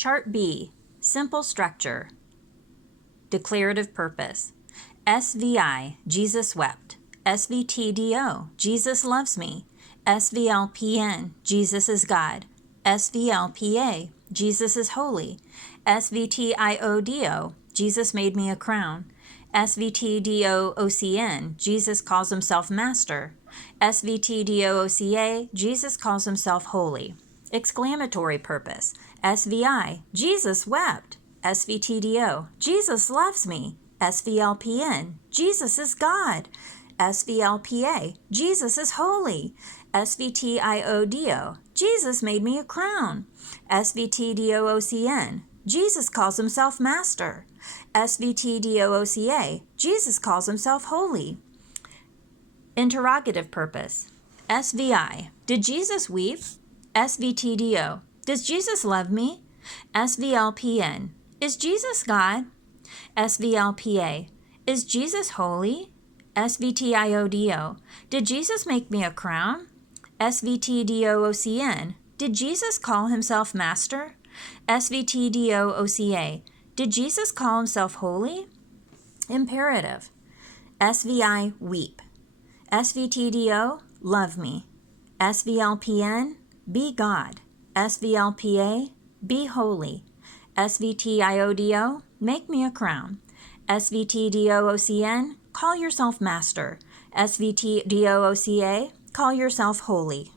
Chart B, simple structure. Declarative purpose. SVI, Jesus wept. SVTDO, Jesus loves me. SVLPN, Jesus is God. SVLPA, Jesus is holy. SVTIODO, Jesus made me a crown. SVTDOOCN, Jesus calls himself master. SVTDOOCA, Jesus calls himself holy. Exclamatory purpose. SVI, Jesus wept. SVTDO, Jesus loves me. SVLPN, Jesus is God. SVLPA, Jesus is holy. SVTIODO, Jesus made me a crown. SVTDOOCN, Jesus calls himself master. SVTDOOCA, Jesus calls himself holy. Interrogative purpose. SVI, did Jesus weep? SVTDO, does Jesus love me? SVLPN, is Jesus God? SVLPA, is Jesus holy? SVTIODO, did Jesus make me a crown? SVTDOOCN, did Jesus call himself master? SVTDOOCA, did Jesus call himself holy? Imperative. SVI, weep. SVTDO, love me. SVLPN, be God. SVLPA, be holy. SVTIODO, make me a crown. SVTDOOCN, call yourself master. SVTDOOCA, call yourself holy.